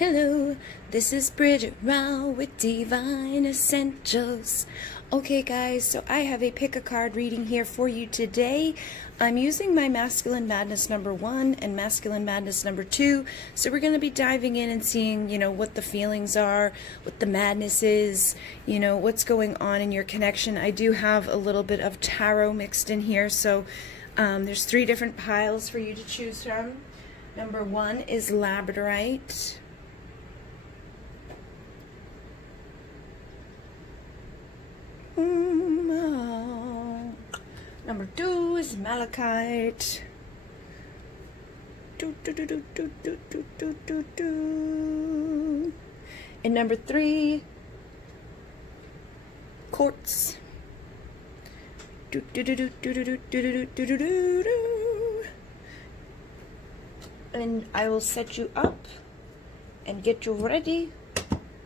Hello, this is Bridget with Divine Essentials. Okay guys, so I have a pick a card reading here for you today. I'm using my Masculine Madness number 1 and Masculine Madness number 2. So we're going to be diving in and seeing, what the feelings are, what the madness is, what's going on in your connection. I do have a little bit of tarot mixed in here, so there's 3 different piles for you to choose from. Number 1 is labradorite. Number 2 is malachite. And number 3, quartz. And I will set you up and get you ready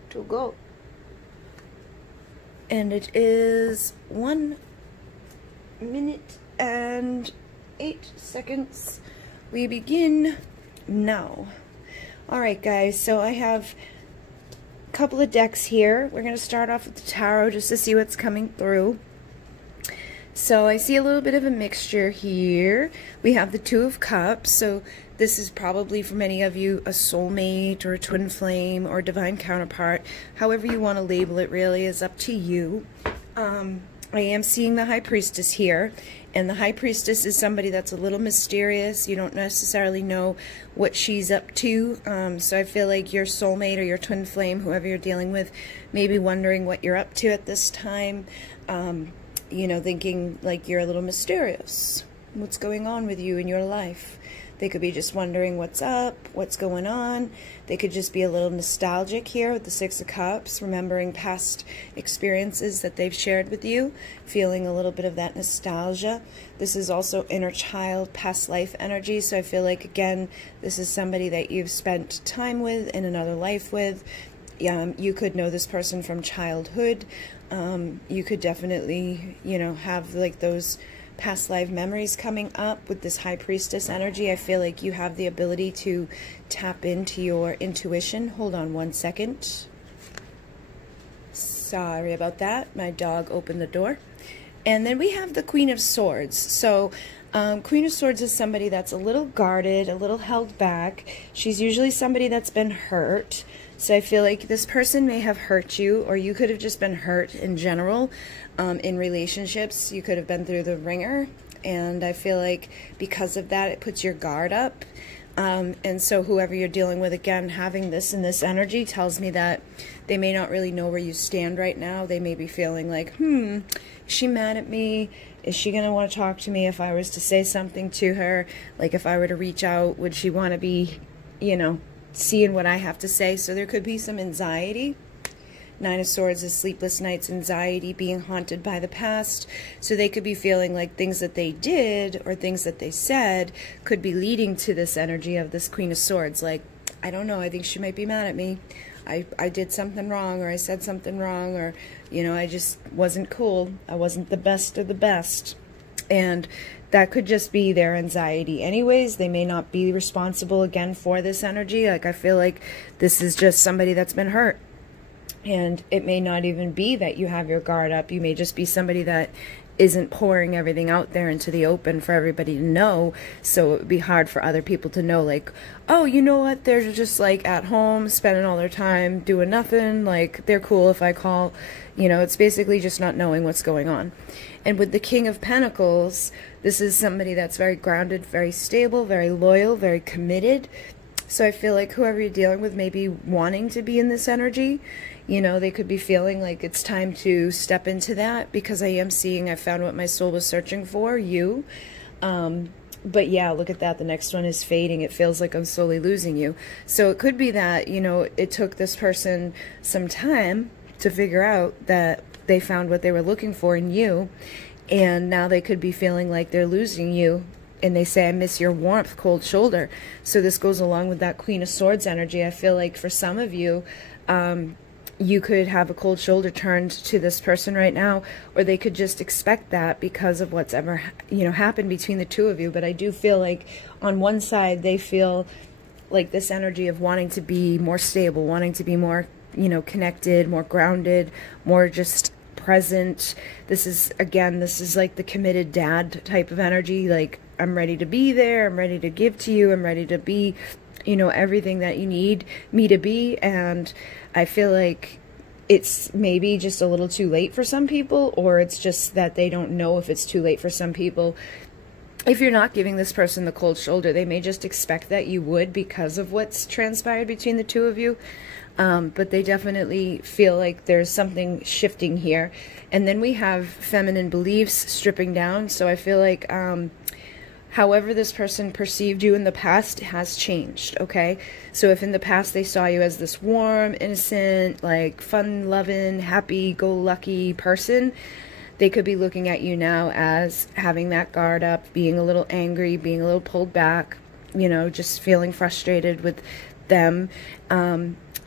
to go. And it is 1 minute and 8 seconds. We begin now. Alright guys, so I have a couple of decks here. We're going to start off with the tarot just to see what's coming through. So I see a little bit of a mixture here. We have the 2 of Cups, so this is probably for many of you a soulmate or a twin flame or divine counterpart. However you want to label it really is up to you. I am seeing the High Priestess here, and the High Priestess is somebody that's a little mysterious. You don't necessarily know what she's up to, so I feel like your soulmate or your twin flame, whoever you're dealing with, may be wondering what you're up to at this time, thinking like you're a little mysterious. What's going on with you in your life? They could be just wondering what's up, what's going on. They could just be a little nostalgic here with the 6 of Cups, remembering past experiences that they've shared with you, feeling a little bit of that nostalgia. This is also inner child, past life energy, so I feel like, again, this is somebody that you've spent time with in another life with. You could know this person from childhood. You could definitely, have like those past life memories coming up with this High Priestess energy. I feel like you have the ability to tap into your intuition. Hold on 1 second. Sorry about that. My dog opened the door. And then we have the Queen of Swords. So Queen of Swords is somebody that's a little guarded, a little held back. She's usually somebody that's been hurt. So I feel like this person may have hurt you, or you could have just been hurt in general. In relationships, you could have been through the ringer, and I feel like because of that, it puts your guard up. And so whoever you're dealing with, again, having this in this energy tells me that they may not really know where you stand right now. They may be feeling like, is she mad at me? Is she going to want to talk to me if I was to say something to her? Like if I were to reach out, would she want to be, seeing what I have to say? So there could be some anxiety. 9 of Swords is sleepless nights, anxiety, being haunted by the past. So they could be feeling like things that they did or things that they said could be leading to this energy of this Queen of Swords. Like, I don't know, I think she might be mad at me. I did something wrong, or I said something wrong, or, I just wasn't cool. I wasn't the best of the best. And that could just be their anxiety anyways. They may not be responsible, again, for this energy. Like, I feel like this is just somebody that's been hurt. And it may not even be that you have your guard up. You may just be somebody that isn't pouring everything out there into the open for everybody to know. So it would be hard for other people to know, like, oh, you know what? They're just like at home spending all their time doing nothing. Like, they're cool if I call. It's basically just not knowing what's going on. And with the King of Pentacles, this is somebody that's very grounded, very stable, very loyal, very committed. So I feel like whoever you're dealing with may be wanting to be in this energy. They could be feeling like it's time to step into that, because I found what my soul was searching for, you. But yeah, look at that. The next one is fading. It feels like I'm slowly losing you. So it could be that, it took this person some time to figure out that they found what they were looking for in you. And now they could be feeling like they're losing you. And they say, I miss your warmth, cold shoulder. So this goes along with that Queen of Swords energy. I feel like for some of you, you could have a cold shoulder turned to this person right now, or they could just expect that because of what's ever, happened between the two of you. But I do feel like on one side, they feel like this energy of wanting to be more stable, wanting to be more, you know, connected, more grounded, more just present. This is, again, this is like the committed dad type of energy. Like, I'm ready to be there. I'm ready to give to you. I'm ready to be, you know, everything that you need me to be. And I feel like it's maybe just a little too late for some people, or it's just that they don't know if it's too late for some people. If you're not giving this person the cold shoulder, they may just expect that you would because of what's transpired between the two of you. But they definitely feel like there's something shifting here. And then we have feminine beliefs stripping down. So I feel like however this person perceived you in the past has changed, okay? So if in the past they saw you as this warm, innocent, like fun-loving, happy-go-lucky person, they could be looking at you now as having that guard up, being a little angry, being a little pulled back, you know, just feeling frustrated with them,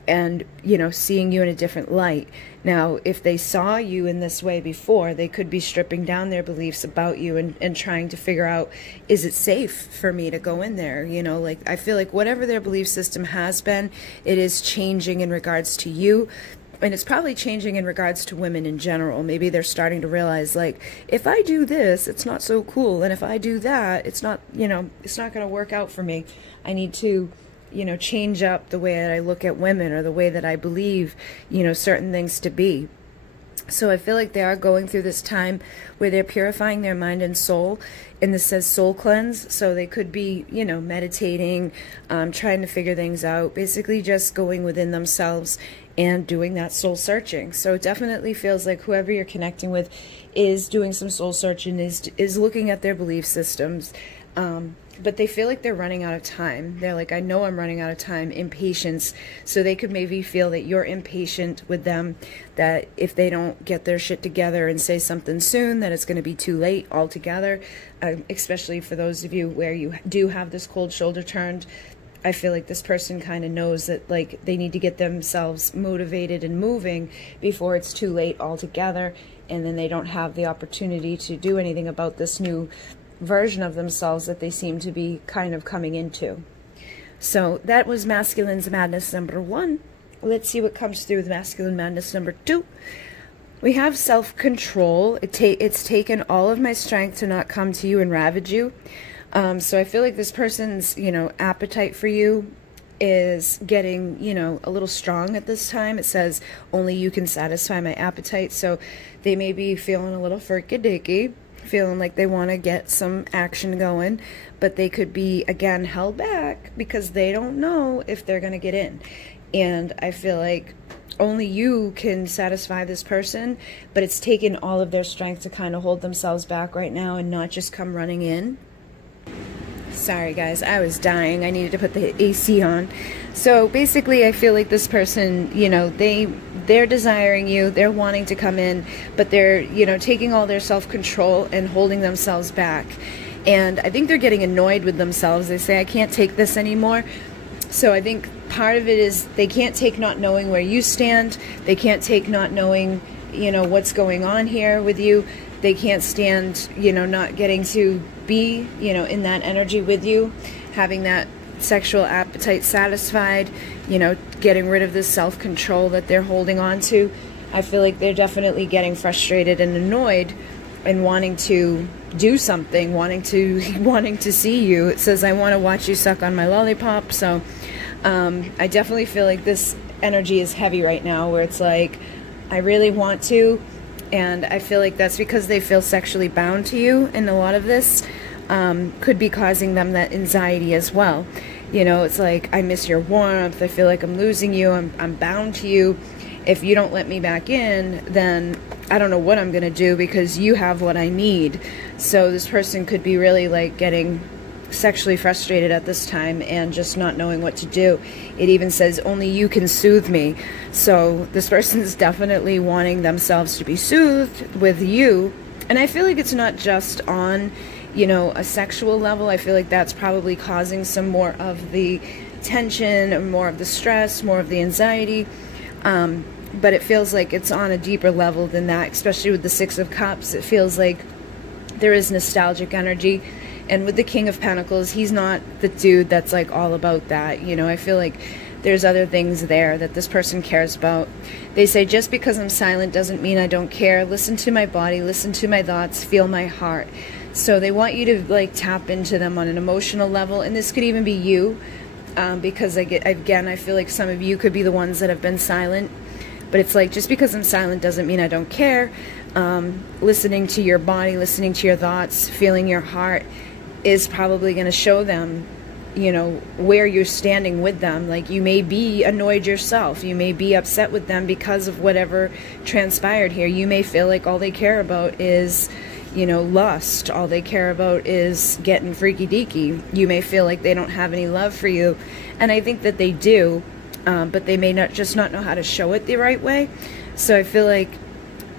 and, you know, seeing you in a different light. Now, if they saw you in this way before, they could be stripping down their beliefs about you and trying to figure out, is it safe for me to go in there? You know, like, I feel like whatever their belief system has been, it is changing in regards to you. And it's probably changing in regards to women in general. Maybe they're starting to realize, like, if I do this, it's not so cool. And if I do that, it's not, you know, it's not going to work out for me. I need to, you know, change up the way that I look at women, or the way that I believe, you know, certain things to be. So I feel like they are going through this time where they're purifying their mind and soul. And this says soul cleanse. So they could be, you know, meditating, trying to figure things out, basically just going within themselves and doing that soul searching. So it definitely feels like whoever you're connecting with is doing some soul searching, is looking at their belief systems. But they feel like they're running out of time. They're like, I know I'm running out of time, impatience. So they could maybe feel that you're impatient with them, that if they don't get their shit together and say something soon, that it's going to be too late altogether, especially for those of you where you do have this cold shoulder turned. I feel like this person kind of knows that, like, they need to get themselves motivated and moving before it's too late altogether, and then they don't have the opportunity to do anything about this new version of themselves that they seem to be kind of coming into. So that was Masculine's Madness number 1. Let's see what comes through with Masculine Madness number 2. We have self-control. It's taken all of my strength to not come to you and ravage you. So I feel like this person's, you know, appetite for you is getting, you know, a little strong at this time. It says, only you can satisfy my appetite. So they may be feeling a little furky-dicky, feeling like they want to get some action going, but they could be, again, held back because they don't know if they're going to get in. And I feel like only you can satisfy this person, but it's taken all of their strength to kind of hold themselves back right now and not just come running in. Sorry guys, I was dying. I needed to put the AC on. So basically I feel like this person, you know, they're desiring you, they're wanting to come in, but they're, you know, taking all their self-control and holding themselves back. And I think they're getting annoyed with themselves. They say, I can't take this anymore. So I think part of it is they can't take not knowing where you stand. They can't take not knowing, you know, what's going on here with you. They can't stand, you know, not getting to be, you know, in that energy with you, having that sexual appetite satisfied, you know, getting rid of this self-control that they're holding on to. I feel like they're definitely getting frustrated and annoyed and wanting to do something, wanting to see you. It says, I want to watch you suck on my lollipop. So I definitely feel like this energy is heavy right now, where it's like, I really want to. And I feel like that's because they feel sexually bound to you, and a lot of this could be causing them that anxiety as well. You know, it's like, I miss your warmth, I feel like I'm losing you, I'm bound to you. If you don't let me back in, then I don't know what I'm gonna do because you have what I need. So this person could be really like getting sexually frustrated at this time and just not knowing what to do. It even says, only you can soothe me. So this person is definitely wanting themselves to be soothed with you. And I feel like it's not just on, you know, a sexual level. I feel like that's probably causing some more of the tension, more of the stress, more of the anxiety. But it feels like it's on a deeper level than that, especially with the Six of Cups. It feels like there is nostalgic energy. And with the King of Pentacles, he's not the dude that's like all about that. You know, I feel like there's other things there that this person cares about. They say, just because I'm silent doesn't mean I don't care. Listen to my body, listen to my thoughts, feel my heart. So they want you to like tap into them on an emotional level. And this could even be you, because again, I feel like some of you could be the ones that have been silent. But it's like, just because I'm silent doesn't mean I don't care. Listening to your body, listening to your thoughts, feeling your heart is probably going to show them, you know, where you're standing with them. Like, you may be annoyed yourself. You may be upset with them because of whatever transpired here. You may feel like all they care about is, you know, lust. All they care about is getting freaky deaky. You may feel like they don't have any love for you. And I think that they do, but they may not know how to show it the right way. So I feel like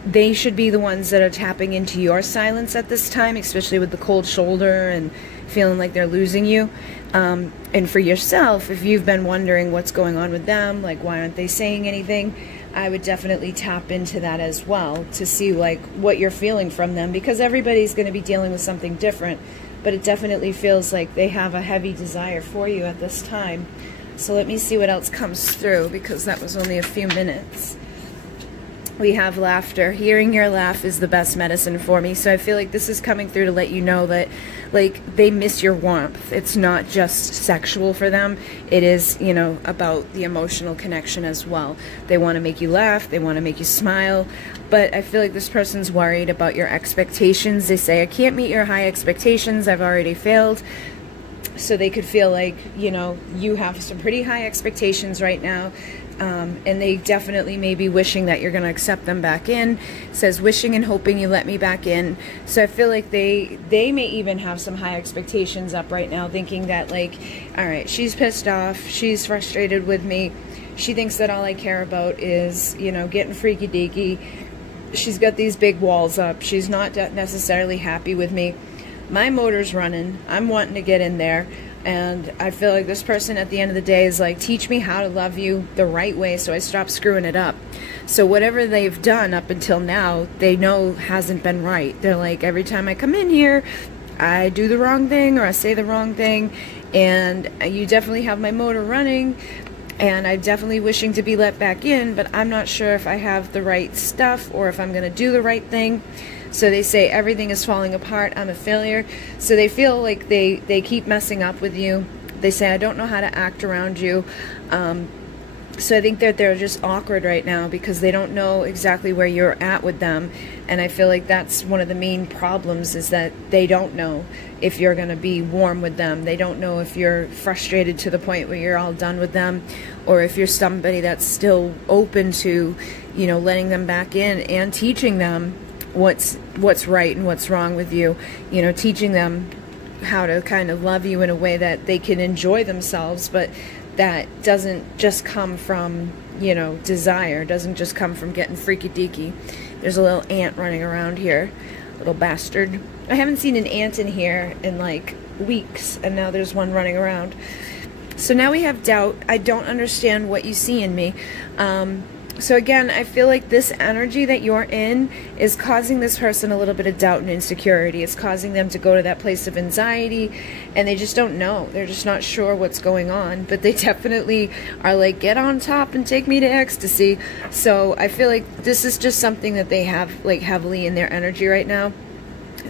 they should be the ones that are tapping into your silence at this time, especially with the cold shoulder and feeling like they're losing you. And for yourself, if you've been wondering what's going on with them, like why aren't they saying anything, I would definitely tap into that as well to see like what you're feeling from them, because everybody's going to be dealing with something different, but it definitely feels like they have a heavy desire for you at this time. So let me see what else comes through, because that was only a few minutes. We have laughter. Hearing your laugh is the best medicine for me. So I feel like this is coming through to let you know that, like, they miss your warmth. It's not just sexual for them. It is, you know, about the emotional connection as well. They want to make you laugh. They want to make you smile. But I feel like this person's worried about your expectations. They say, I can't meet your high expectations. I've already failed. So they could feel like, you know, you have some pretty high expectations right now. And they definitely may be wishing that you're going to accept them back in. It says, wishing and hoping you let me back in. So I feel like they may even have some high expectations up right now, thinking that, like, all right, she's pissed off, she's frustrated with me, she thinks that all I care about is, you know, getting freaky deaky. She's got these big walls up. She's not necessarily happy with me. My motor's running. I'm wanting to get in there. And I feel like this person at the end of the day is like, teach me how to love you the right way so I stop screwing it up. So whatever they've done up until now, they know hasn't been right. They're like, every time I come in here, I do the wrong thing or I say the wrong thing. And you definitely have my motor running. And I'm definitely wishing to be let back in, but I'm not sure if I have the right stuff or if I'm going to do the right thing. So they say everything is falling apart, I'm a failure. So they feel like they keep messing up with you. They say, I don't know how to act around you. So I think that they're just awkward right now because they don't know exactly where you're at with them. And I feel like that's one of the main problems, is that they don't know if you're going to be warm with them. They don't know if you're frustrated to the point where you're all done with them, or if you're somebody that's still open to, you know, letting them back in and teaching them what's right and what's wrong with you. You know, teaching them how to kind of love you in a way that they can enjoy themselves, but that doesn't just come from, you know, desire, doesn't just come from getting freaky deaky. There's a little ant running around here, little bastard. I haven't seen an ant in here in like weeks, and now there's one running around. So now we have doubt. I don't understand what you see in me. So again, I feel like this energy that you're in is causing this person a little bit of doubt and insecurity. It's causing them to go to that place of anxiety, and they just don't know. They're just not sure what's going on, but they definitely are like, get on top and take me to ecstasy. So I feel like this is just something that they have like heavily in their energy right now,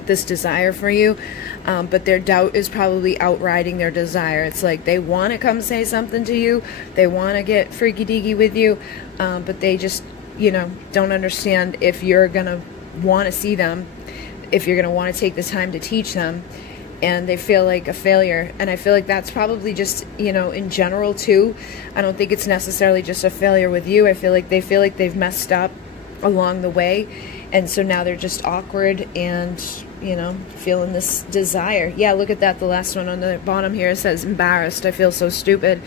this desire for you. But their doubt is probably outriding their desire. It's like they want to come say something to you, they want to get freaky deaky with you, but they just, you know, don't understand if you're gonna want to see them, if you're gonna want to take the time to teach them, and they feel like a failure. And I feel like that's probably just, you know, in general too. I don't think it's necessarily just a failure with you. I feel like they feel like they've messed up along the way, and so now they're just awkward and, you know, feeling this desire. Yeah, look at that. The last one on the bottom here says embarrassed. I feel so stupid.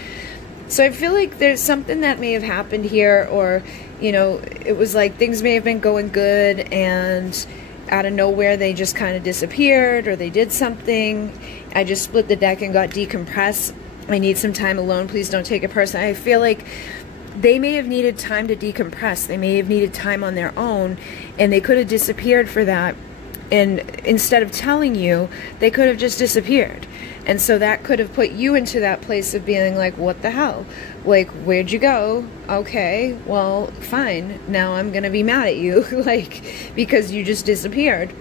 So I feel like there's something that may have happened here, or, you know, it was like things may have been going good and out of nowhere they just kind of disappeared, or they did something. I just split the deck and got decompressed. I need some time alone. Please don't take it personally. I feel like they may have needed time to decompress. They may have needed time on their own, and they could have disappeared for that. And instead of telling you, they could have just disappeared. And so that could have put you into that place of being like, what the hell? Like, where'd you go? Okay, well, fine. Now I'm going to be mad at you, like, because you just disappeared.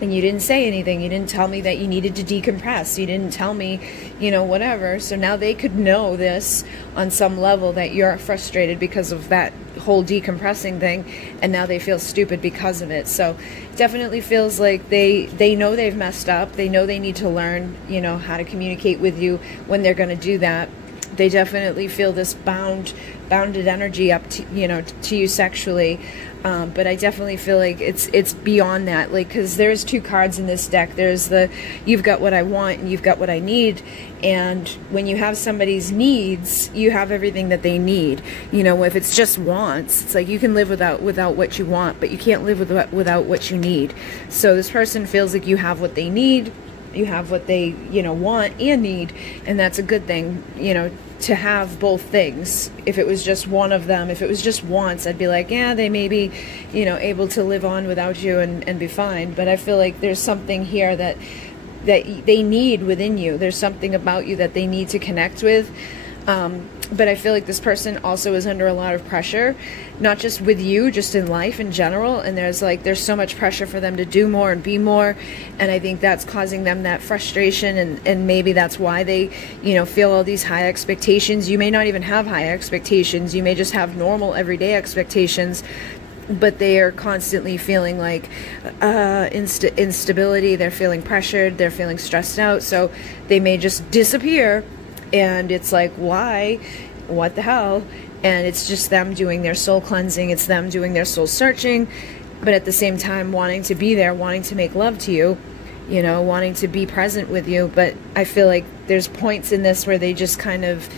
And you didn't say anything. You didn't tell me that you needed to decompress. You didn't tell me, you know, whatever. So now they could know this on some level, that you're frustrated because of that whole decompressing thing, and now they feel stupid because of it. So definitely feels like they know they've messed up. They know they need to learn, you know, how to communicate with you when they're going to do that. They definitely feel this bounded energy up to, you know, to you sexually. But I definitely feel like it's beyond that, like, because there's two cards in this deck. There's the, you've got what I want and you've got what I need. And when you have somebody's needs, you have everything that they need. You know, if it's just wants, it's like you can live without what you want, but you can't live without what you need. So this person feels like you have what they need. You have what they, you know, want and need, and that's a good thing, you know, to have both things. If it was just one of them, if it was just wants, I'd be like, yeah, they may be, you know, able to live on without you and be fine. But I feel like there's something here that they need within you. There's something about you that they need to connect with. But I feel like this person also is under a lot of pressure, not just with you, just in life in general. And there's so much pressure for them to do more and be more. And I think that's causing them that frustration. And maybe that's why they, you know, feel all these high expectations. You may not even have high expectations. You may just have normal everyday expectations. But they are constantly feeling like instability. They're feeling pressured. They're feeling stressed out. So they may just disappear. And it's like, why? What the hell? And it's just them doing their soul cleansing. It's them doing their soul searching, but at the same time wanting to be there, wanting to make love to you, you know, wanting to be present with you. But I feel like there's points in this where they just kind of,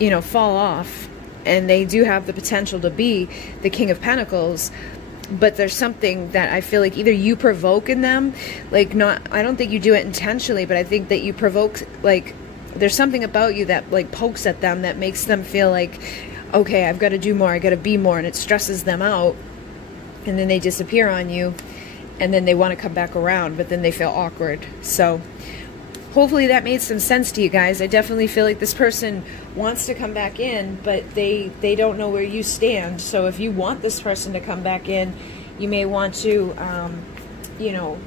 you know, fall off. And they do have the potential to be the King of Pentacles. But there's something that I feel like either you provoke in them, like, not, I don't think you do it intentionally, but I think that you provoke, like, there's something about you that, like, pokes at them that makes them feel like, okay, I've got to do more, I got to be more, and it stresses them out. And then they disappear on you, and then they want to come back around, but then they feel awkward. So hopefully that made some sense to you guys. I definitely feel like this person wants to come back in, but they don't know where you stand. So if you want this person to come back in, you may want to, you know,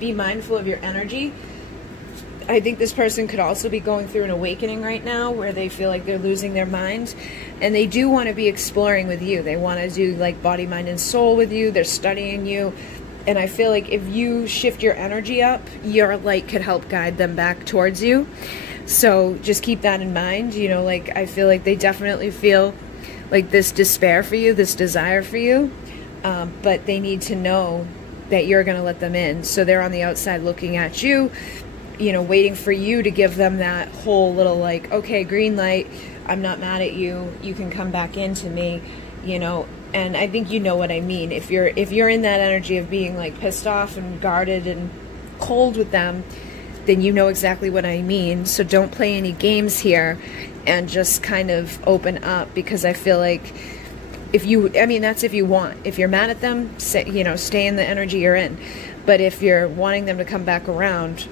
be mindful of your energy. I think this person could also be going through an awakening right now where they feel like they're losing their mind, and they do want to be exploring with you. They want to do like body, mind, and soul with you. They're studying you. And I feel like if you shift your energy up, your light could help guide them back towards you. So just keep that in mind. You know, like, I feel like they definitely feel like this despair for you, this desire for you, but they need to know that you're going to let them in. So they're on the outside looking at you, you know, waiting for you to give them that whole little, like, okay, green light, I'm not mad at you, you can come back into me, you know. And I think you know what I mean. If you're in that energy of being like pissed off and guarded and cold with them, then you know exactly what I mean. So don't play any games here, and just kind of open up, because I feel like if you, I mean, that's if you want. If you're mad at them, say, you know, stay in the energy you're in. But if you're wanting them to come back around,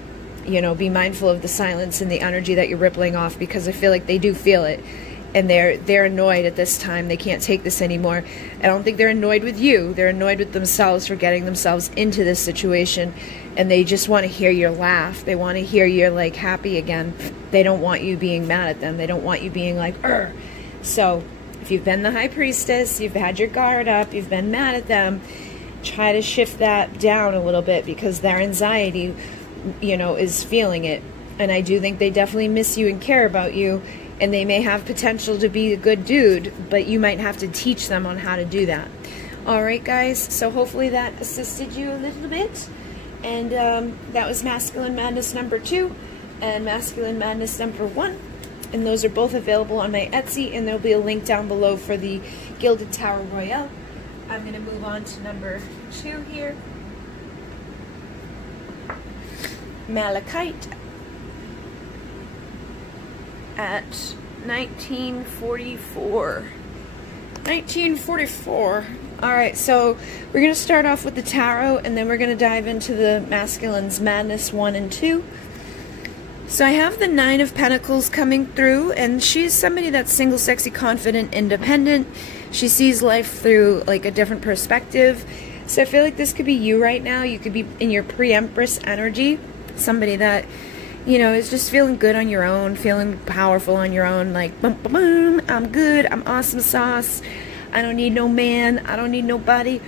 you know, be mindful of the silence and the energy that you're rippling off, because I feel like they do feel it. And they're annoyed at this time. They can't take this anymore. I don't think they're annoyed with you. They're annoyed with themselves for getting themselves into this situation. And they just want to hear your laugh. They want to hear you're like happy again. They don't want you being mad at them. They don't want you being like, "Ugh." So if you've been the High Priestess, you've had your guard up, you've been mad at them, try to shift that down a little bit, because their anxiety, you know, is feeling it. And I do think they definitely miss you and care about you. And they may have potential to be a good dude, but you might have to teach them on how to do that. Alright guys, so hopefully that assisted you a little bit. And that was Masculine Madness number 2 and Masculine Madness number 1. And those are both available on my Etsy, and there'll be a link down below for the Gilded Tower Royale. I'm going to move on to number 2 here. Malachite. At 1944. 1944. Alright, so we're going to start off with the tarot, and then we're going to dive into the masculine's madness 1 and 2. So I have the 9 of Pentacles coming through, and she's somebody that's single, sexy, confident, independent. She sees life through like a different perspective. So I feel like this could be you right now. You could be in your pre-empress energy. Somebody that, you know, is just feeling good on your own, feeling powerful on your own, like, boom, boom, boom, I'm good, I'm awesome sauce, I don't need no man, I don't need nobody.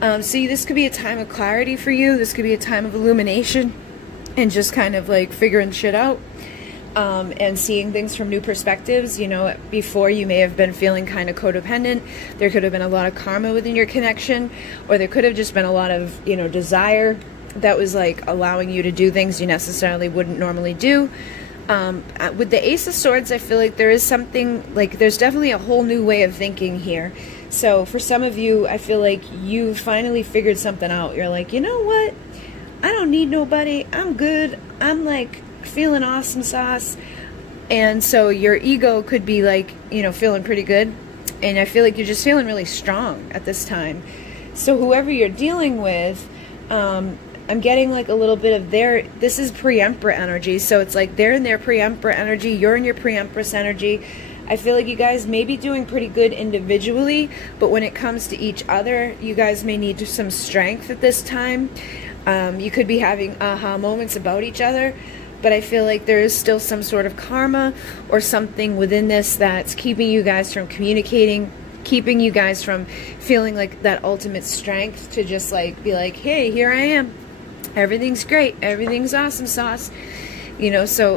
So this could be a time of clarity for you. This could be a time of illumination and just kind of like figuring shit out, and seeing things from new perspectives. You know, before you may have been feeling kind of codependent. There could have been a lot of karma within your connection, or there could have just been a lot of, you know, desire that was like allowing you to do things you necessarily wouldn't normally do. With the Ace of Swords, I feel like there is something, like there's definitely a whole new way of thinking here. So for some of you, I feel like you finally figured something out. You're like, you know what? I don't need nobody. I'm good. I'm like feeling awesome sauce. And so your ego could be like, you know, feeling pretty good. And I feel like you're just feeling really strong at this time. So whoever you're dealing with, I'm getting like a little bit of their, this is pre-emperor energy, so it's like they're in their pre-emperor energy, you're in your pre-empress energy. I feel like you guys may be doing pretty good individually, but when it comes to each other, you guys may need some strength at this time. You could be having aha moments about each other, but I feel like there is still some sort of karma or something within this that's keeping you guys from communicating, keeping you guys from feeling like that ultimate strength to just like be like, hey, here I am. Everything's great. Everything's awesome sauce. You know, so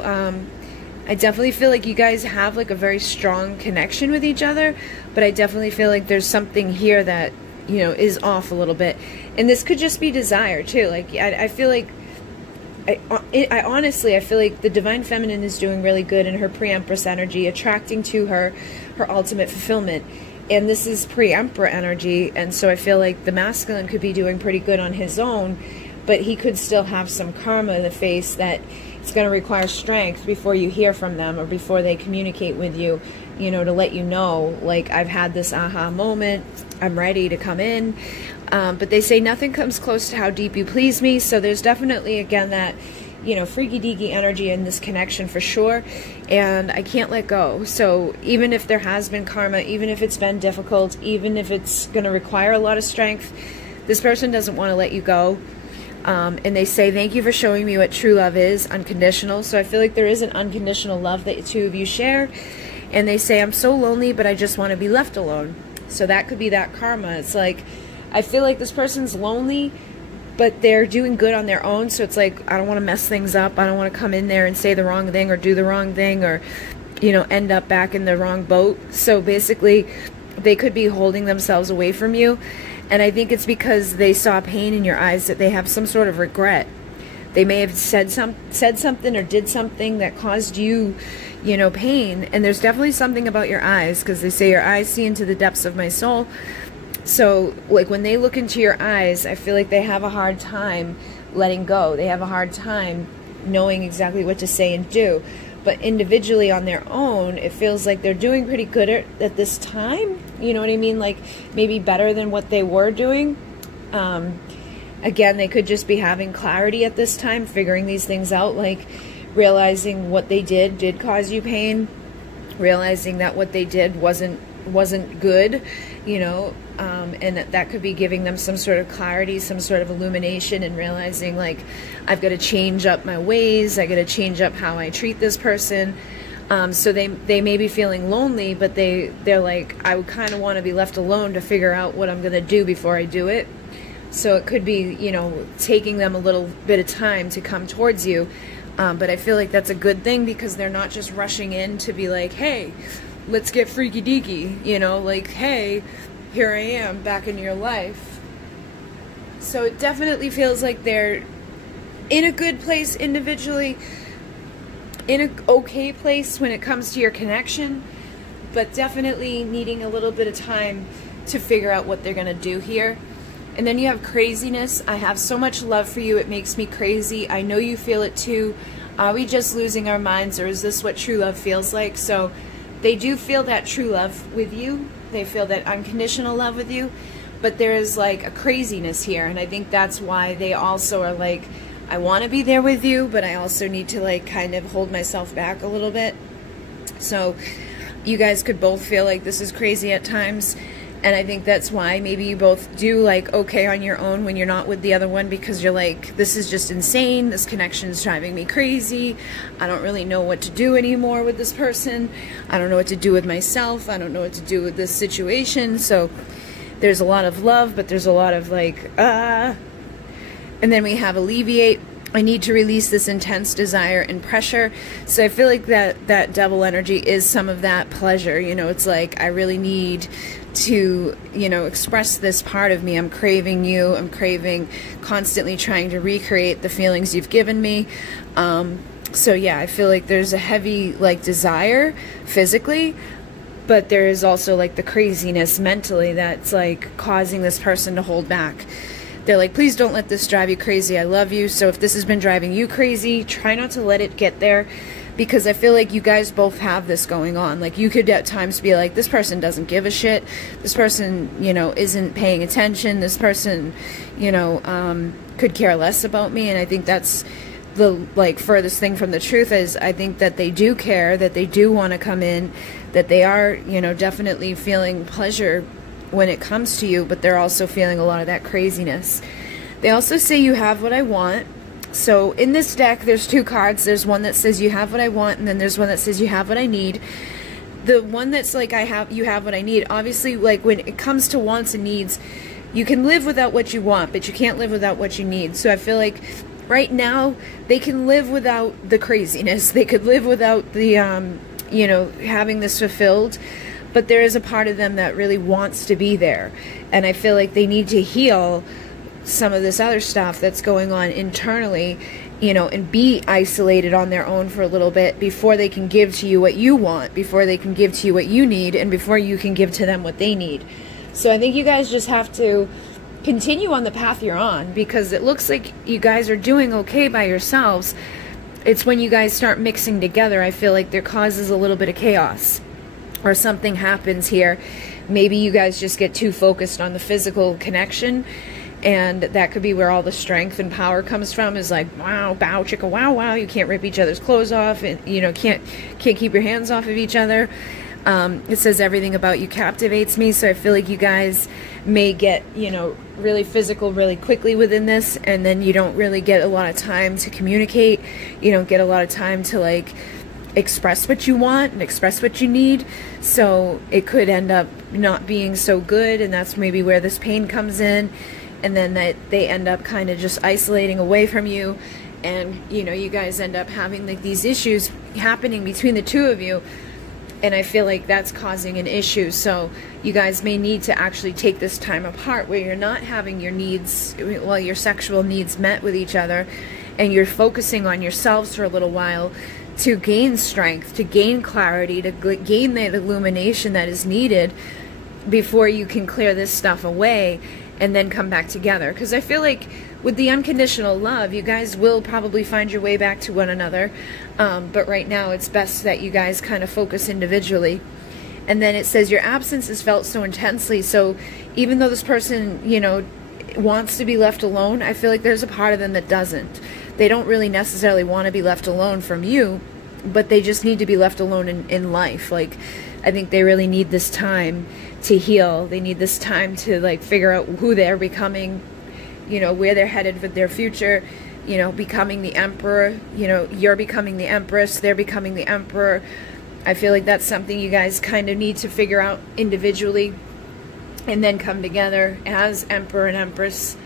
I definitely feel like you guys have like a very strong connection with each other, but I definitely feel like there's something here that, you know, is off a little bit. And this could just be desire too. Like I feel like I honestly, I feel like the Divine Feminine is doing really good in her pre-empress energy, attracting to her ultimate fulfillment. And this is pre-emperor energy, and so I feel like the masculine could be doing pretty good on his own, but he could still have some karma in the face that it's going to require strength before you hear from them or before they communicate with you, you know, to let you know, like, I've had this aha moment, I'm ready to come in. But they say nothing comes close to how deep you please me, so there's definitely, again, that, you know, freaky-deaky energy in this connection for sure, and I can't let go. So even if there has been karma, even if it's been difficult, even if it's going to require a lot of strength, this person doesn't want to let you go. And they say, thank you for showing me what true love is, unconditional. So I feel like there is an unconditional love that the two of you share. And they say, I'm so lonely, but I just want to be left alone. So that could be that karma. It's like, I feel like this person's lonely, but they're doing good on their own. So it's like, I don't want to mess things up. I don't want to come in there and say the wrong thing or do the wrong thing or, you know, end up back in the wrong boat. So basically, they could be holding themselves away from you. And I think it's because they saw pain in your eyes, that they have some sort of regret. They may have said something or did something that caused you, you know, pain. And there's definitely something about your eyes, because they say your eyes see into the depths of my soul. So, like, when they look into your eyes, I feel like they have a hard time letting go. They have a hard time knowing exactly what to say and do. But individually on their own, it feels like they're doing pretty good at this time. You know what I mean? Like, maybe better than what they were doing. Again, they could just be having clarity at this time, figuring these things out, like realizing what they did cause you pain, realizing that what they did wasn't good, you know, and that could be giving them some sort of clarity, some sort of illumination, and realizing, like, I've got to change up my ways, I got to change up how I treat this person. So they may be feeling lonely, but they're like, I would kind of want to be left alone to figure out what I'm going to do before I do it. So it could be, you know, taking them a little bit of time to come towards you. But I feel like that's a good thing, because they're not just rushing in to be like, hey, let's get freaky deaky, you know, like, hey, here I am back in your life. So it definitely feels like they're in a good place individually, in an okay place when it comes to your connection, but definitely needing a little bit of time to figure out what they're going to do here. And then you have craziness. I have so much love for you, it makes me crazy. I know you feel it too. Are we just losing our minds, or is this what true love feels like? So they do feel that true love with you. They feel that unconditional love with you, but there's like a craziness here, and I think that's why they also are like, I want to be there with you, but I also need to like kind of hold myself back a little bit. So you guys could both feel like this is crazy at times, and I think that's why maybe you both do like okay on your own when you're not with the other one, because you're like, this is just insane, this connection is driving me crazy, I don't really know what to do anymore with this person, I don't know what to do with myself, I don't know what to do with this situation. So there's a lot of love, but there's a lot of like, and then we have alleviate. I need to release this intense desire and pressure. So I feel like that devil energy is some of that pleasure. You know, it's like, I really need to, you know, express this part of me. I'm craving you. I'm craving, constantly trying to recreate the feelings you've given me. So yeah, I feel like there's a heavy like desire physically, but there is also like the craziness mentally that's like causing this person to hold back. They're like, please don't let this drive you crazy. I love you. So if this has been driving you crazy, try not to let it get there, because I feel like you guys both have this going on. Like, you could at times be like, this person doesn't give a shit. This person, you know, isn't paying attention. This person, you know, could care less about me. And I think that's the like furthest thing from the truth. Is I think that they do care, that they do want to come in, that they are, you know, definitely feeling pleasure when it comes to you, but they're also feeling a lot of that craziness. They also say you have what I want. So in this deck, there's two cards. There's one that says you have what I want, and then there's one that says you have what I need. The one that's like, you have what I need, obviously, like when it comes to wants and needs, you can live without what you want, but you can't live without what you need. So I feel like right now they can live without the craziness. They could live without the, you know, having this fulfilled. But there is a part of them that really wants to be there. And I feel like they need to heal some of this other stuff that's going on internally, you know, and be isolated on their own for a little bit before they can give to you what you want, before they can give to you what you need, and before you can give to them what they need. So I think you guys just have to continue on the path you're on, because it looks like you guys are doing okay by yourselves. It's when you guys start mixing together, I feel like there causes a little bit of chaos. Or something happens here. Maybe you guys just get too focused on the physical connection, and that could be where all the strength and power comes from, is like, wow, bow, chicka, wow, wow, you can't rip each other's clothes off, and you know, can't keep your hands off of each other. It says everything about you captivates me. So I feel like you guys may get, you know, really physical really quickly within this, and then you don't really get a lot of time to communicate. You don't get a lot of time to like express what you want and express what you need. So it could end up not being so good, and that's maybe where this pain comes in. And then that they end up kind of just isolating away from you, and you know, you guys end up having like these issues happening between the two of you, and I feel like that's causing an issue. So you guys may need to actually take this time apart where you're not having your needs, well, your sexual needs met with each other, and you're focusing on yourselves for a little while to gain strength, to gain clarity, to gain that illumination that is needed before you can clear this stuff away and then come back together. Because I feel like with the unconditional love, you guys will probably find your way back to one another. But right now, it's best that you guys kind of focus individually. And then it says your absence is felt so intensely. So even though this person, you know, wants to be left alone, I feel like there's a part of them that doesn't. They don't really necessarily want to be left alone from you, but they just need to be left alone in life. Like, I think they really need this time to heal. They need this time to like figure out who they're becoming, you know, where they're headed with their future, you know, becoming the emperor, you know, you're becoming the empress, they're becoming the emperor. I feel like that's something you guys kind of need to figure out individually, and then come together as emperor and empress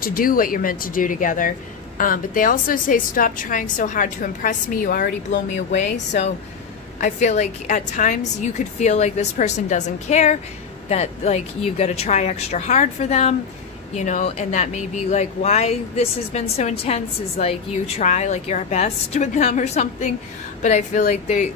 to do what you're meant to do together. But they also say, stop trying so hard to impress me, you already blow me away. So I feel like at times you could feel like this person doesn't care, that like you've got to try extra hard for them, you know, and that may be like why this has been so intense, is like you try like your best with them or something. But I feel like they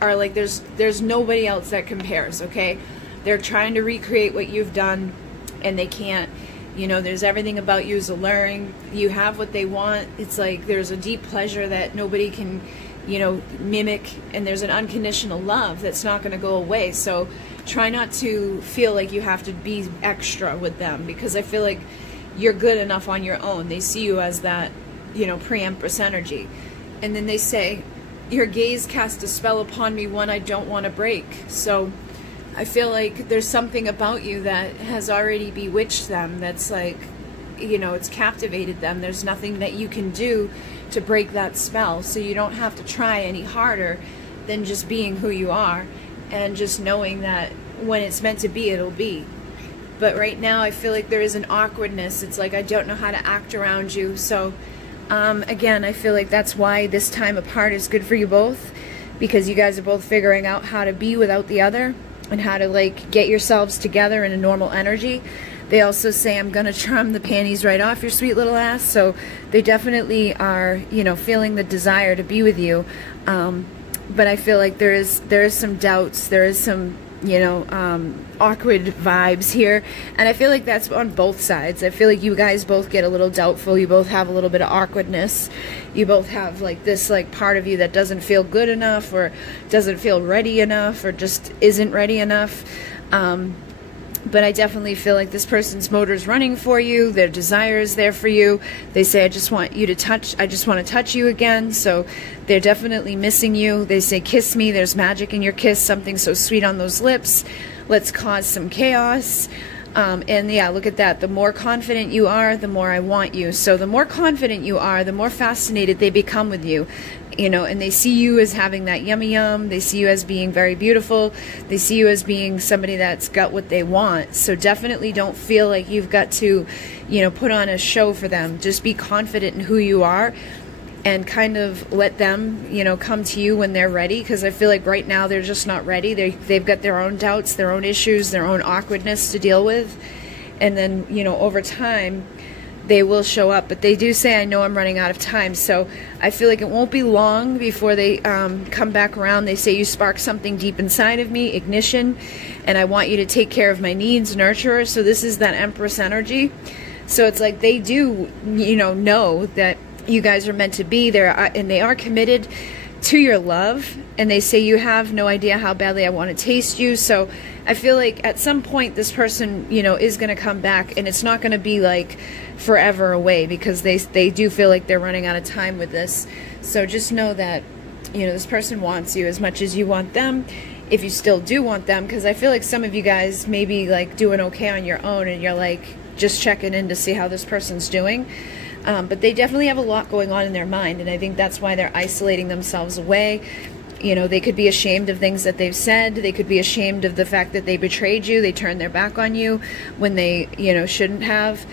are like, there's nobody else that compares, okay? They're trying to recreate what you've done, and they can't. You know, there's everything about you is alluring. You have what they want. It's like there's a deep pleasure that nobody can, you know, mimic, and there's an unconditional love that's not going to go away. So try not to feel like you have to be extra with them, because I feel like you're good enough on your own. They see you as that, you know, pre-Empress energy. And then they say, your gaze cast a spell upon me, one I don't want to break. So I feel like there's something about you that has already bewitched them, that's like, you know, it's captivated them. There's nothing that you can do to break that spell, so you don't have to try any harder than just being who you are and just knowing that when it's meant to be, it'll be. But right now I feel like there is an awkwardness. It's like I don't know how to act around you. So again, I feel like that's why this time apart is good for you both, because you guys are both figuring out how to be without the other and how to like get yourselves together in a normal energy. They also say, I'm gonna charm the panties right off your sweet little ass. So they definitely are, you know, feeling the desire to be with you. But I feel like there is some doubts, there is some, you know, awkward vibes here, and I feel like that's on both sides. I feel like you guys both get a little doubtful, you both have a little bit of awkwardness, you both have like this like part of you that doesn't feel good enough, or doesn't feel ready enough, or just isn't ready enough. But I definitely feel like this person's motor's running for you, their desire is there for you. They say, I just want you to touch, I just want to touch you again. So they're definitely missing you. They say, kiss me, there's magic in your kiss, something so sweet on those lips. Let's cause some chaos. And yeah, look at that. The more confident you are, the more I want you. So the more confident you are, the more fascinated they become with you. You know, and they see you as having that yummy yum. They see you as being very beautiful. They see you as being somebody that's got what they want. So definitely don't feel like you've got to, you know, put on a show for them. Just be confident in who you are and kind of let them, you know, come to you when they're ready. Because I feel like right now they're just not ready. They've got their own doubts, their own issues, their own awkwardness to deal with. And then, you know, over time, they will show up. But they do say, I know I'm running out of time. So I feel like it won't be long before they come back around. They say, you spark something deep inside of me, ignition, and I want you to take care of my needs, nurturer. So this is that Empress energy. So it's like they do, you know that you guys are meant to be there, and they are committed to your love, and they say, you have no idea how badly I want to taste you. So I feel like at some point this person, you know, is going to come back, and it's not going to be like forever away, because they do feel like they're running out of time with this. So just know that, you know, this person wants you as much as you want them, if you still do want them, because I feel like some of you guys may be like doing okay on your own, and you're like just checking in to see how this person's doing. But they definitely have a lot going on in their mind, and I think that's why they're isolating themselves away. You know, they could be ashamed of things that they've said. They could be ashamed of the fact that they betrayed you. They turned their back on you when they, you know, shouldn't have.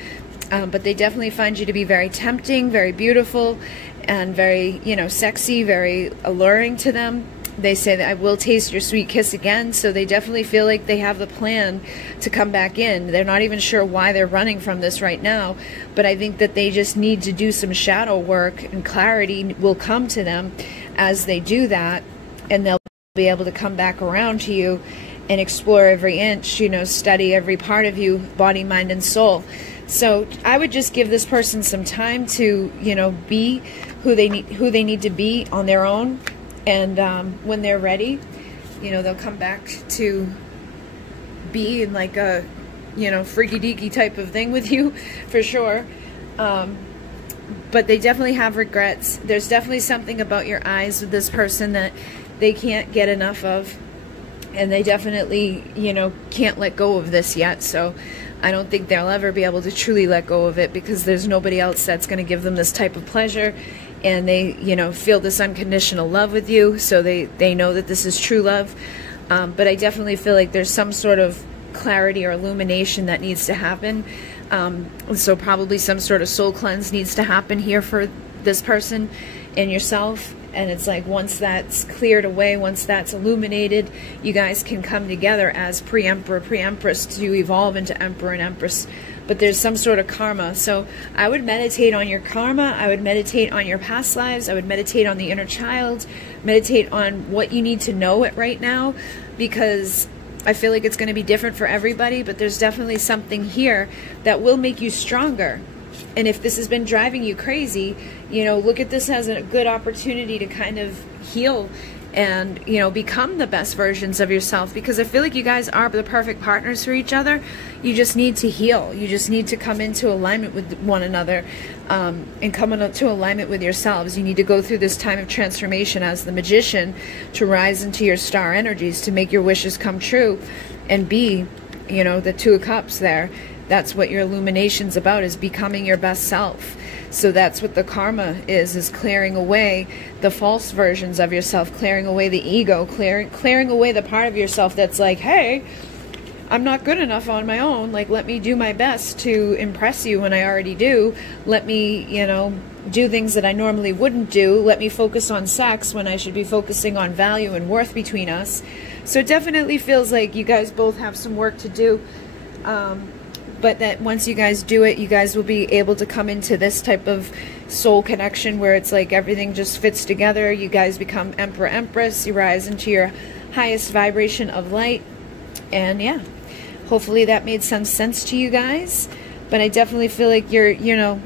But they definitely find you to be very tempting, very beautiful, and very, you know, sexy, very alluring to them. They say that I will taste your sweet kiss again. So they definitely feel like they have the plan to come back in. They're not even sure why they're running from this right now, but I think that they just need to do some shadow work, and clarity will come to them as they do that, and they'll be able to come back around to you and explore every inch, you know, study every part of you, body, mind, and soul. So I would just give this person some time to, you know, be who they need to be on their own. And when they're ready, you know, they'll come back to be in like a, you know, freaky-deaky type of thing with you, for sure. But they definitely have regrets. There's definitely something about your eyes with this person that they can't get enough of. And they definitely, you know, can't let go of this yet. So I don't think they'll ever be able to truly let go of it, because there's nobody else that's going to give them this type of pleasure. And they, you know, feel this unconditional love with you, so they know that this is true love. But I definitely feel like there's some sort of clarity or illumination that needs to happen. So probably some sort of soul cleanse needs to happen here for this person and yourself. And it's like once that's cleared away, once that's illuminated, you guys can come together as pre-emperor, pre-empress to evolve into emperor and empress. But there's some sort of karma. So I would meditate on your karma. I would meditate on your past lives. I would meditate on the inner child. Meditate on what you need to know right now, because I feel like it's going to be different for everybody, but there's definitely something here that will make you stronger. And if this has been driving you crazy, you know, look at this as a good opportunity to kind of heal and, you know, become the best versions of yourself, because I feel like you guys are the perfect partners for each other. You just need to heal. You just need to come into alignment with one another, and come into alignment with yourselves. You need to go through this time of transformation as the magician to rise into your star energies, to make your wishes come true and be, you know, the Two of Cups there. That's what your illumination's about, is becoming your best self. So that's what the karma is clearing away the false versions of yourself, clearing away the ego, clearing away the part of yourself that's like, hey, I'm not good enough on my own. Like, let me do my best to impress you when I already do. Let me, you know, do things that I normally wouldn't do. Let me focus on sex when I should be focusing on value and worth between us. So it definitely feels like you guys both have some work to do. But that once you guys do it, you guys will be able to come into this type of soul connection where it's like everything just fits together. You guys become Emperor, Empress. You rise into your highest vibration of light. And yeah, hopefully that made some sense to you guys. But I definitely feel like you know,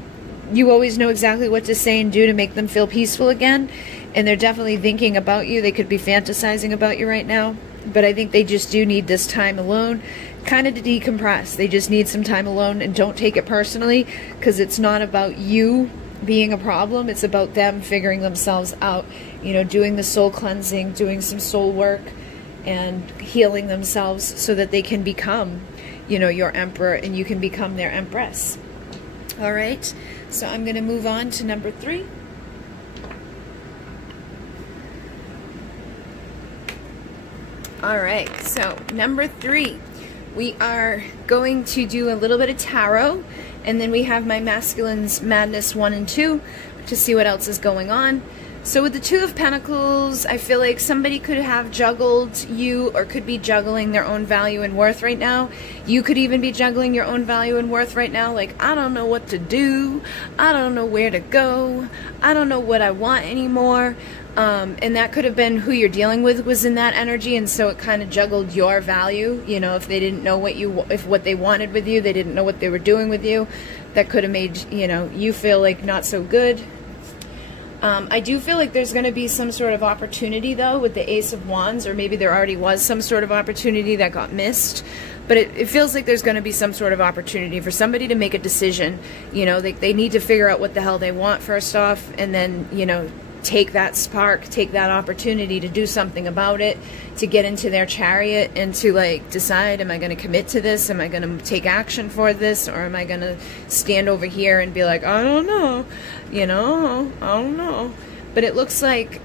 you always know exactly what to say and do to make them feel peaceful again. And they're definitely thinking about you. They could be fantasizing about you right now. But I think they just do need this time alone, kind of to decompress. They just need some time alone, and don't take it personally, because it's not about you being a problem. It's about them figuring themselves out, you know, doing the soul cleansing, doing some soul work, and healing themselves so that they can become, you know, your emperor, and you can become their empress. All right, so I'm going to move on to number 3. All right, so number 3, we are going to do a little bit of tarot, and then we have my masculine's madness 1 and 2 to see what else is going on. So with the Two of Pentacles, I feel like somebody could have juggled you, or could be juggling their own value and worth right now. You could even be juggling your own value and worth right now. Like, I don't know what to do. I don't know where to go. I don't know what I want anymore. And that could have been who you're dealing with was in that energy, and so it kind of juggled your value. You know, if they didn't know what they wanted with you, they didn't know what they were doing with you, that could have made, you know, you feel like not so good. I do feel like there's going to be some sort of opportunity, though, with the Ace of Wands, or maybe there already was some sort of opportunity that got missed. But it feels like there's going to be some sort of opportunity for somebody to make a decision. You know, they need to figure out what the hell they want first off, and then, you know, take that spark, take that opportunity to do something about it, to get into their chariot and to, like, decide, am I going to commit to this? Am I going to take action for this? Or am I going to stand over here and be like, I don't know, you know, I don't know. But it looks like,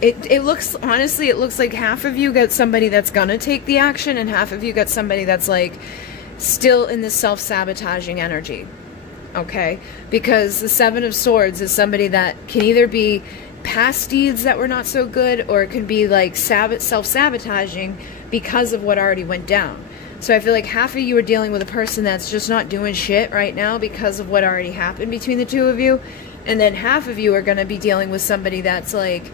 it looks, honestly, it looks like half of you got somebody that's going to take the action, and half of you got somebody that's, like, still in this self-sabotaging energy. Okay, because the Seven of Swords is somebody that can either be past deeds that were not so good, or it can be like self-sabotaging because of what already went down. So I feel like half of you are dealing with a person that's just not doing shit right now because of what already happened between the two of you, and then half of you are going to be dealing with somebody that's like,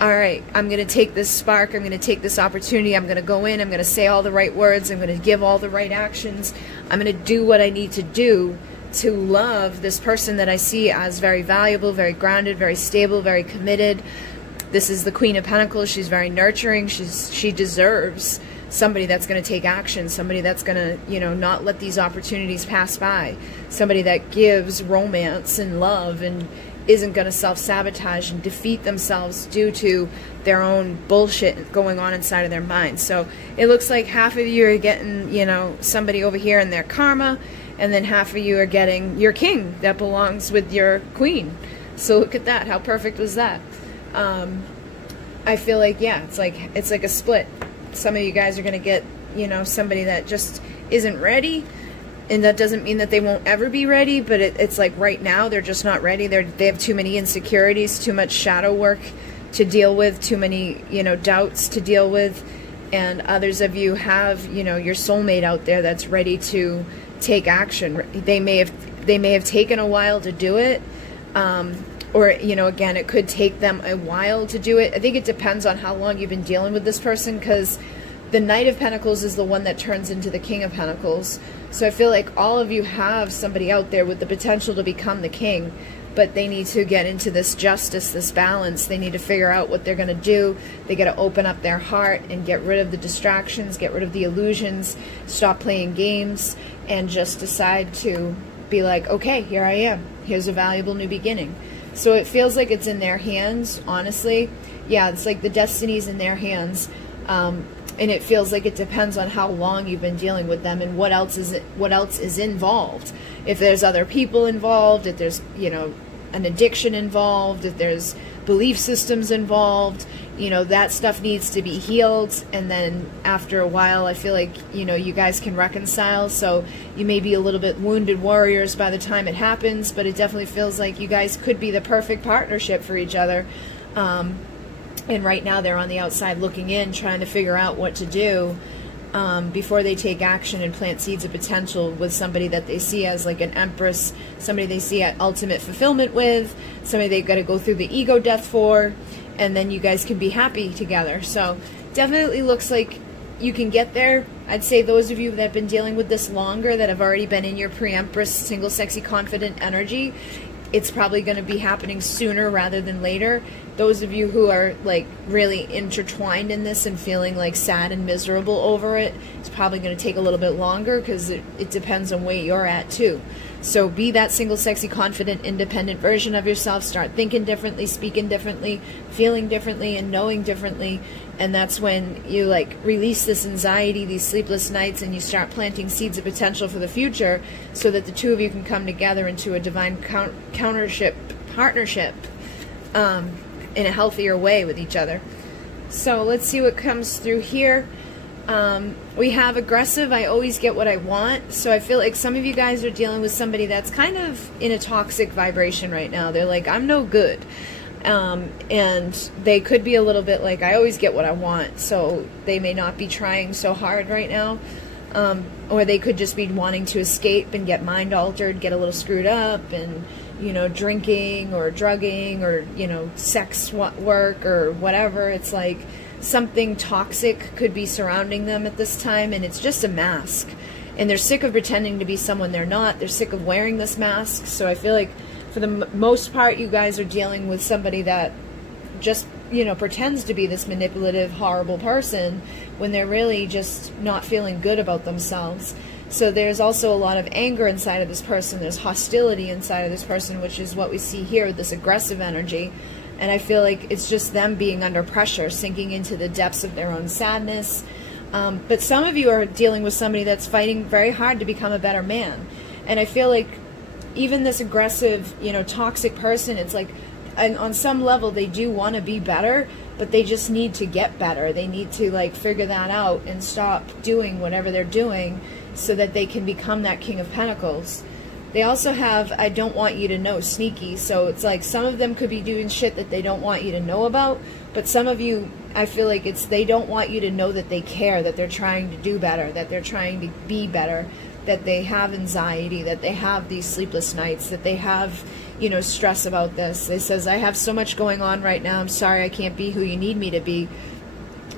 all right, I'm going to take this spark, I'm going to take this opportunity, I'm going to go in, I'm going to say all the right words, I'm going to give all the right actions, I'm going to do what I need to do to love this person that I see as very valuable, very grounded, very stable, very committed. This is the Queen of Pentacles. She's very nurturing. She deserves somebody that's going to take action, somebody that's going to, you know, not let these opportunities pass by, somebody that gives romance and love and isn't going to self-sabotage and defeat themselves due to their own bullshit going on inside of their minds. So it looks like half of you are getting, you know, somebody over here in their karma, and then half of you are getting your king that belongs with your queen. So look at that. How perfect was that? I feel like, yeah, it's like a split. Some of you guys are going to get, you know, somebody that just isn't ready, and that doesn't mean that they won't ever be ready, but it's like right now they're just not ready. They have too many insecurities, too much shadow work to deal with, too many, you know, doubts to deal with. And others of you have, you know, your soulmate out there that's ready to take action. They may have taken a while to do it, or, you know, again, it could take them a while to do it. I think it depends on how long you've been dealing with this person, because the Knight of Pentacles is the one that turns into the King of Pentacles. So I feel like all of you have somebody out there with the potential to become the king, but they need to get into this justice, this balance. They need to figure out what they're going to do. They got to open up their heart and get rid of the distractions, get rid of the illusions, stop playing games, and just decide to be like, okay, here I am. Here's a valuable new beginning. So it feels like it's in their hands, honestly. Yeah, it's like the destiny's in their hands. And it feels like it depends on how long you've been dealing with them and what else is involved. If there's other people involved, if there's, you know, an addiction involved, if there's belief systems involved, you know, that stuff needs to be healed. And then after a while, I feel like, you know, you guys can reconcile. So you may be a little bit wounded warriors by the time it happens, but it definitely feels like you guys could be the perfect partnership for each other. And right now they're on the outside looking in, trying to figure out what to do before they take action and plant seeds of potential with somebody that they see as like an empress, somebody they see at ultimate fulfillment with, somebody they've got to go through the ego death for, and then you guys can be happy together. So definitely looks like you can get there. I'd say those of you that have been dealing with this longer, that have already been in your pre-empress, single, sexy, confident energy, it's probably going to be happening sooner rather than later. Those of you who are like really intertwined in this and feeling like sad and miserable over it, it's probably going to take a little bit longer because it depends on where you're at too. So be that single, sexy, confident, independent version of yourself. Start thinking differently, speaking differently, feeling differently, and knowing differently. And that's when you like release this anxiety, these sleepless nights, and you start planting seeds of potential for the future so that the two of you can come together into a divine partnership in a healthier way with each other. So let's see what comes through here. We have aggressive. I always get what I want. So I feel like some of you guys are dealing with somebody that's kind of in a toxic vibration right now. They're like, I'm no good. And they could be a little bit like, I always get what I want. So they may not be trying so hard right now. Or they could just be wanting to escape and get mind altered, get a little screwed up, and, you know, drinking or drugging or, you know, sex work or whatever. It's like something toxic could be surrounding them at this time, and it's just a mask. And they're sick of pretending to be someone they're not. They're sick of wearing this mask. So I feel like for the most part, you guys are dealing with somebody that just, you know, pretends to be this manipulative, horrible person when they're really just not feeling good about themselves. So there's also a lot of anger inside of this person. There's hostility inside of this person, which is what we see here with this aggressive energy. And I feel like it's just them being under pressure, sinking into the depths of their own sadness. But some of you are dealing with somebody that's fighting very hard to become a better man. And I feel like even this aggressive, you know, toxic person, it's like, and on some level they do want to be better, but they just need to get better. They need to like figure that out and stop doing whatever they're doing so that they can become that King of Pentacles. They also have, I don't want you to know, sneaky. So it's like some of them could be doing shit that they don't want you to know about, but some of you, I feel like it's they don't want you to know that they care, that they're trying to do better, that they're trying to be better, that they have anxiety, that they have these sleepless nights, that they have, you know, stress about this. They says, I have so much going on right now. I'm sorry I can't be who you need me to be.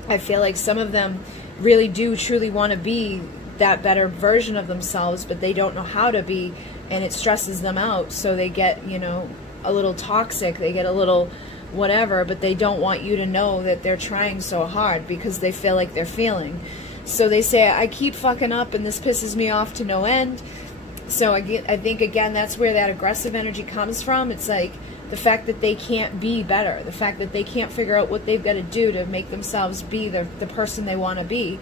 I feel like some of them really do truly want to be that better version of themselves, but they don't know how to be, and it stresses them out. So they get, you know, a little toxic. They get a little whatever, but they don't want you to know that they're trying so hard because they feel like they're feeling. So they say, I keep fucking up and this pisses me off to no end. So I think, again, that's where that aggressive energy comes from. It's like the fact that they can't be better, the fact that they can't figure out what they've got to do to make themselves be the person they want to be.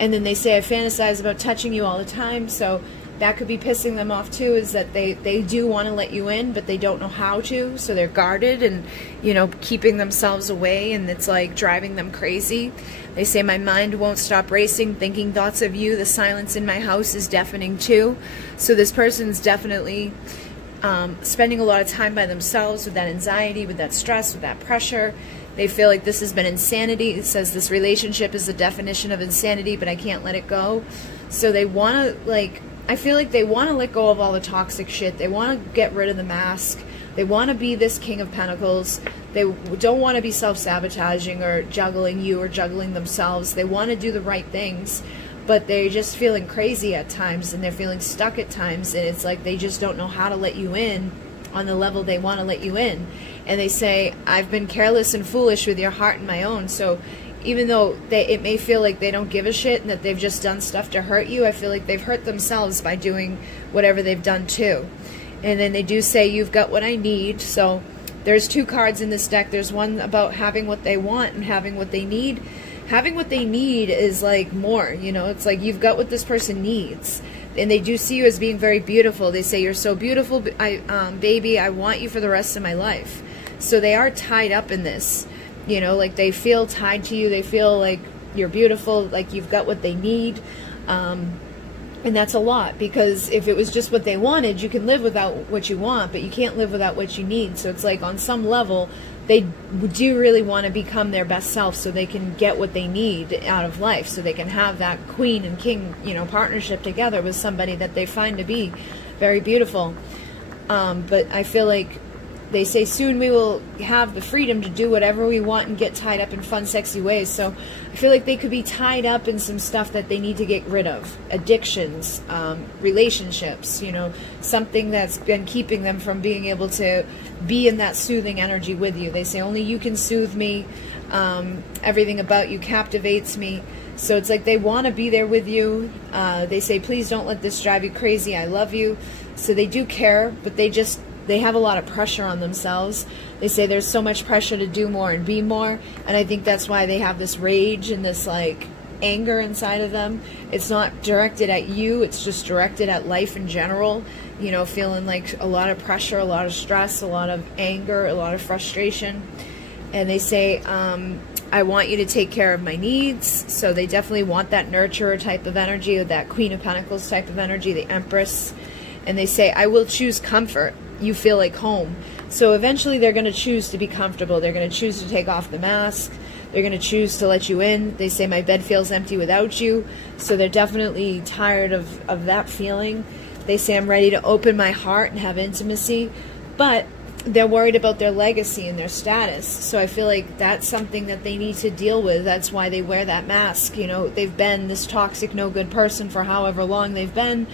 And then they say, I fantasize about touching you all the time. So that could be pissing them off too, is that they do want to let you in, but they don't know how to. So they're guarded and, you know, keeping themselves away, and it's like driving them crazy. They say, my mind won't stop racing, thinking thoughts of you. The silence in my house is deafening too. So this person's definitely spending a lot of time by themselves with that anxiety, with that stress, with that pressure. They feel like this has been insanity. It says this relationship is the definition of insanity, but I can't let it go. So they want to, like, I feel like they want to let go of all the toxic shit. They want to get rid of the mask. They want to be this King of Pentacles. They don't want to be self-sabotaging or juggling you or juggling themselves. They want to do the right things, but they're just feeling crazy at times, and they're feeling stuck at times, and it's like they just don't know how to let you in on the level they want to let you in. And they say, I've been careless and foolish with your heart and my own. So even though it may feel like they don't give a shit and that they've just done stuff to hurt you, I feel like they've hurt themselves by doing whatever they've done too. And then they do say, you've got what I need. So there's 2 cards in this deck. There's one about having what they want and having what they need. Having what they need is like more, you know, it's like you've got what this person needs. And they do see you as being very beautiful. They say, you're so beautiful, baby, I want you for the rest of my life. So they are tied up in this. You know, like they feel tied to you. They feel like you're beautiful, like you've got what they need. And that's a lot, because if it was just what they wanted, you can live without what you want, but you can't live without what you need. So it's like on some level, they do really want to become their best self so they can get what they need out of life, so they can have that queen and king, you know, partnership together with somebody that they find to be very beautiful. But I feel like they say soon we will have the freedom to do whatever we want and get tied up in fun, sexy ways. So I feel like they could be tied up in some stuff that they need to get rid of. Addictions, relationships, you know, something that's been keeping them from being able to be in that soothing energy with you. They say, only you can soothe me. Everything about you captivates me. So it's like they want to be there with you. They say, please don't let this drive you crazy. I love you. So they do care, but they have a lot of pressure on themselves. They say there's so much pressure to do more and be more, and I think that's why they have this rage and this like anger inside of them. It's not directed at you, it's just directed at life in general, you know, feeling like a lot of pressure, a lot of stress, a lot of anger, a lot of frustration. And they say, I want you to take care of my needs. So they definitely want that nurturer type of energy, or that Queen of Pentacles type of energy, the Empress. And they say, I will choose comfort. You feel like home. So eventually they're going to choose to be comfortable. They're going to choose to take off the mask. They're going to choose to let you in. They say, my bed feels empty without you. So they're definitely tired of that feeling. They say, I'm ready to open my heart and have intimacy. But they're worried about their legacy and their status. So I feel like that's something that they need to deal with. That's why they wear that mask. You know, they've been this toxic, no good person for however long they've been,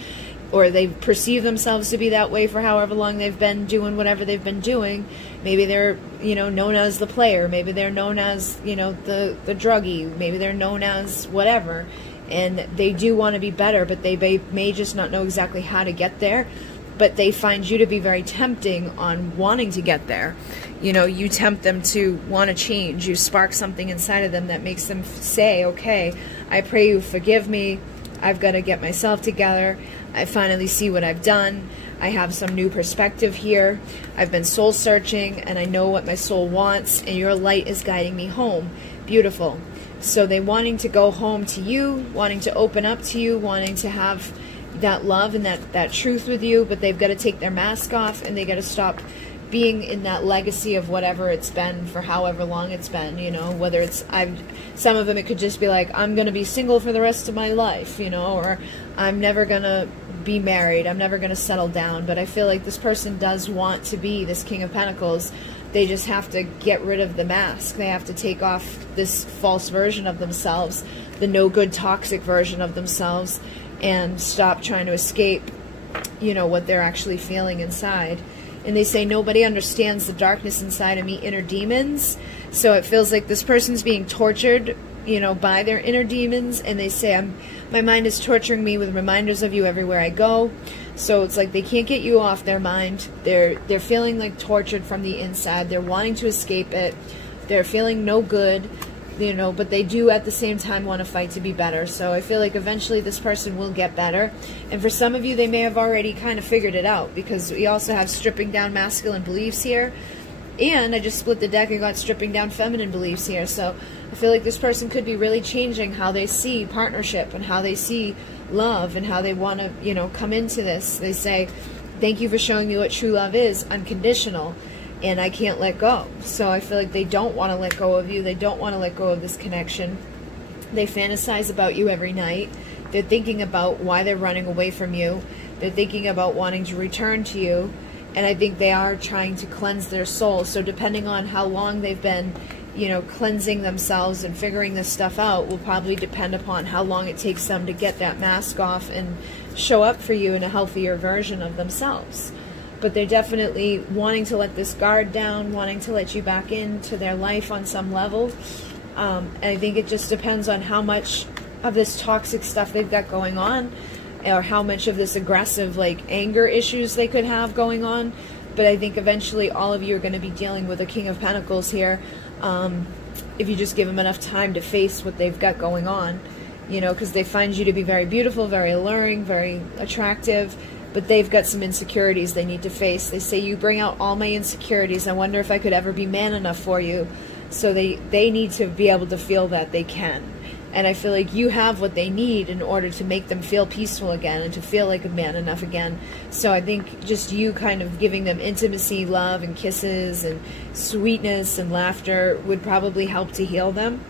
or they perceive themselves to be that way for however long they've been doing whatever they've been doing. Maybe they're, you know, known as the player. Maybe they're known as, you know, the druggie. Maybe they're known as whatever. And they do want to be better, but they may just not know exactly how to get there. But they find you to be very tempting on wanting to get there. You know, you tempt them to want to change. You spark something inside of them that makes them say, okay, I pray you forgive me. I've got to get myself together. I finally see what I've done. I have some new perspective here. I've been soul searching and I know what my soul wants, and your light is guiding me home. Beautiful. So they wanting to go home to you, wanting to open up to you, wanting to have that love and that truth with you, but they've got to take their mask off and they got to stop being in that legacy of whatever it's been for however long it's been, you know, whether it's, some of them it could just be like, I'm going to be single for the rest of my life, you know, or I'm never going to be married, I'm never going to settle down. But I feel like this person does want to be this King of Pentacles. They just have to get rid of the mask. They have to take off this false version of themselves, the no good toxic version of themselves, and stop trying to escape, you know, what they're actually feeling inside. And they say, nobody understands the darkness inside of me, inner demons. So it feels like this person's being tortured, you know, by their inner demons. And they say, my mind is torturing me with reminders of you everywhere I go. So it's like they can't get you off their mind. They're feeling like tortured from the inside. They're wanting to escape it. They're feeling no good, you know, but they do at the same time want to fight to be better. So I feel like eventually this person will get better. And for some of you, they may have already kind of figured it out, because we also have stripping down masculine beliefs here. And I just split the deck and got stripping down feminine beliefs here. So I feel like this person could be really changing how they see partnership and how they see love and how they want to, you know, come into this. They say, thank you for showing me what true love is, unconditional. And I can't let go. So I feel like they don't want to let go of you. They don't want to let go of this connection. They fantasize about you every night. They're thinking about why they're running away from you. They're thinking about wanting to return to you. And I think they are trying to cleanse their soul. So depending on how long they've been, you know, cleansing themselves and figuring this stuff out will probably depend upon how long it takes them to get that mask off and show up for you in a healthier version of themselves. but they're definitely wanting to let this guard down, wanting to let you back into their life on some level. And I think it just depends on how much of this toxic stuff they've got going on, or how much of this aggressive, like, anger issues they could have going on. But I think eventually all of you are going to be dealing with a King of Pentacles here, if you just give them enough time to face what they've got going on, you know, because they find you to be very beautiful, very alluring, very attractive, but they've got some insecurities they need to face. They say, you bring out all my insecurities. I wonder if I could ever be man enough for you. So they need to be able to feel that they can. And I feel like you have what they need in order to make them feel peaceful again and to feel like a man enough again. So I think just you kind of giving them intimacy, love, and kisses, and sweetness and laughter would probably help to heal them.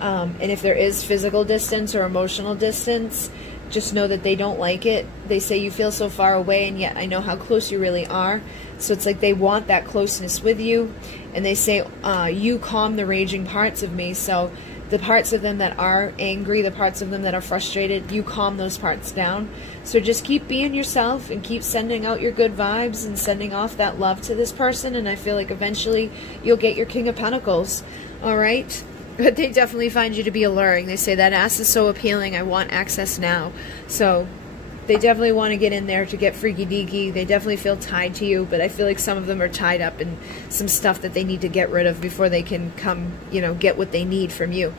And if there is physical distance or emotional distance, just know that they don't like it. They say you feel so far away, and yet I know how close you really are. So it's like they want that closeness with you. And they say, you calm the raging parts of me. So the parts of them that are angry, the parts of them that are frustrated, you calm those parts down. So just keep being yourself and keep sending out your good vibes and sending off that love to this person. And I feel like eventually you'll get your King of Pentacles. All right? But they definitely find you to be alluring. They say, that ass is so appealing, I want access now. So they definitely want to get in there to get freaky deaky. They definitely feel tied to you, but I feel like some of them are tied up in some stuff that they need to get rid of before they can come, you know, get what they need from you.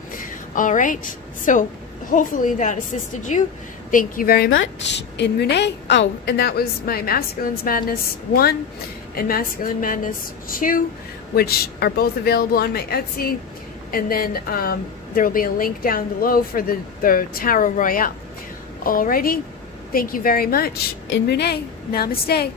All right, so hopefully that assisted you. Thank you very much. In Munay. Oh, and that was my Masculine's Madness 1 and Masculine Madness 2, which are both available on my Etsy. And then there will be a link down below for the Tarot Royale. Alrighty. Thank you very much. In Munay. Namaste.